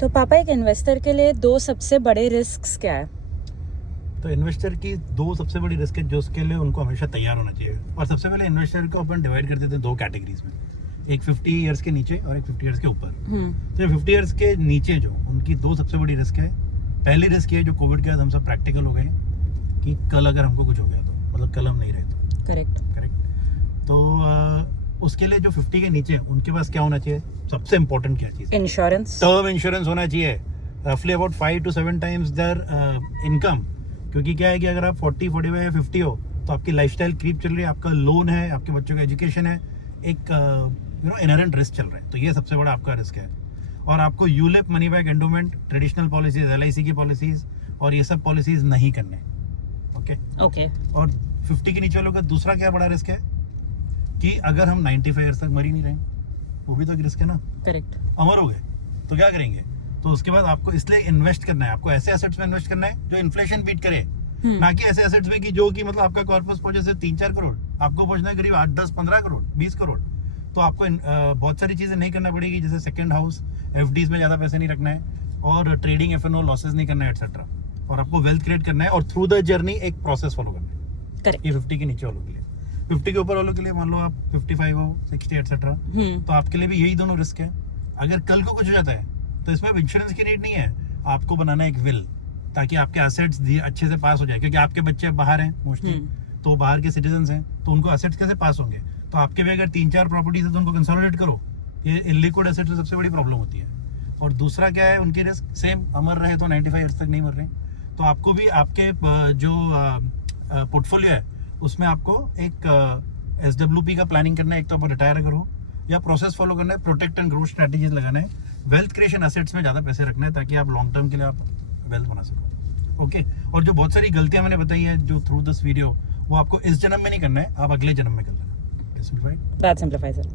तो पापा, एक इन्वेस्टर के लिए 2 सबसे बड़े रिस्क्स क्या है? तो इन्वेस्टर की 2 सबसे बड़ी रिस्क है जो उसके लिए उनको हमेशा तैयार होना चाहिए। और सबसे पहले इन्वेस्टर को अपन डिवाइड करते थे 2 कैटेगरीज में, एक 50 ईयर्स के नीचे और एक 50 ईयर्स के ऊपर। तो 50 ईयर्स के नीचे जो उनकी 2 सबसे बड़ी रिस्क है। पहली रिस्क ये जो कोविड के बाद हम सब प्रैक्टिकल हो गए कि कल अगर हमको कुछ हो गया तो, मतलब कल हम नहीं रहे तो। करेक्ट। तो उसके लिए जो 50 के नीचे उनके पास क्या होना चाहिए? सबसे इम्पोर्टेंट क्या चीज़? इंश्योरेंस। टर्म इंश्योरेंस होना चाहिए, रफली about 5 to 7 times there income. क्योंकि क्या है कि अगर आप 40, 45 या 50 हो तो आपकी लाइफस्टाइल क्रीप चल रही है, आपका लोन है, आपके बच्चों का एजुकेशन है, एक इनहेरेंट रिस्क चल रहा है। तो ये सबसे बड़ा आपका रिस्क है। और आपको ULIP, money back, endowment, traditional policies, LIC की पॉलिसीज और ये सब पॉलिसीज नहीं करने। ओके। और 50 के नीचे वालों का दूसरा क्या बड़ा रिस्क है कि अगर हम 95 ईयर्स तक मर ही नहीं रहे, वो भी तो एक रिस्क है ना। करेक्ट। अमर हो गए तो क्या करेंगे? तो उसके बाद आपको इसलिए इन्वेस्ट करना है, आपको ऐसे एसेट्स में इन्वेस्ट करना है जो इन्फ्लेशन बीट करे, ना कि ऐसे एसेट्स में कि जो कि मतलब आपका कॉर्पस पहुंचे से 3-4 करोड़, आपको पहुंचना है करीब 8, 10, 15 करोड़, 20 करोड़। तो आपको बहुत सारी चीजें नहीं करना पड़ेगी, जैसे सेकंड हाउस, FDs में ज्यादा पैसे नहीं रखना है और ट्रेडिंग F&O लॉसेस नहीं करना है, एक्सेट्रा। और आपको वेल्थ क्रिएट करना है और थ्रू द जर्नी एक प्रोसेस फॉलो करना है। करेक्ट। ये 50 के नीचे वालों के लिए। 50 के ऊपर वालों के लिए मान लो आप 55 हो, 60 एक्सेट्रा, तो आपके लिए भी यही दोनों रिस्क है। अगर कल को कुछ हो जाता है तो इसमें इंश्योरेंस की नीड नहीं है, आपको बनाना है एक विल, ताकि आपके एसेट्स अच्छे से पास हो जाए। क्योंकि आपके बच्चे बाहर हैं मोस्टली, तो बाहर के सिटीजन हैं, तो उनको एसेट्स कैसे पास होंगे? तो आपके भी अगर 3-4 प्रॉपर्टीज है तो उनको कंसोलिडेट करो। ये इलिक्विड एसेट्स में सबसे बड़ी प्रॉब्लम होती है। और दूसरा क्या है उनकी रिस्क? सेम, अमर रहे तो 95 ईयर्स तक नहीं मर रहे, तो आपको भी आपके जो पोर्टफोलियो है उसमें आपको एक SWP का प्लानिंग करना है। एक तो आप रिटायर करो या प्रोसेस फॉलो करना है, प्रोटेक्ट एंड ग्रोथ स्ट्रेटेजीज लगाना है, वेल्थ क्रिएशन एसेट्स में ज़्यादा पैसे रखना है ताकि आप लॉन्ग टर्म के लिए आप वेल्थ बना सको। ओके। और जो बहुत सारी गलतियां मैंने बताई है जो थ्रू दिस वीडियो, वो आपको इस जन्म में नहीं करना है, आप अगले जन्म में कर लेना। That simplifies it.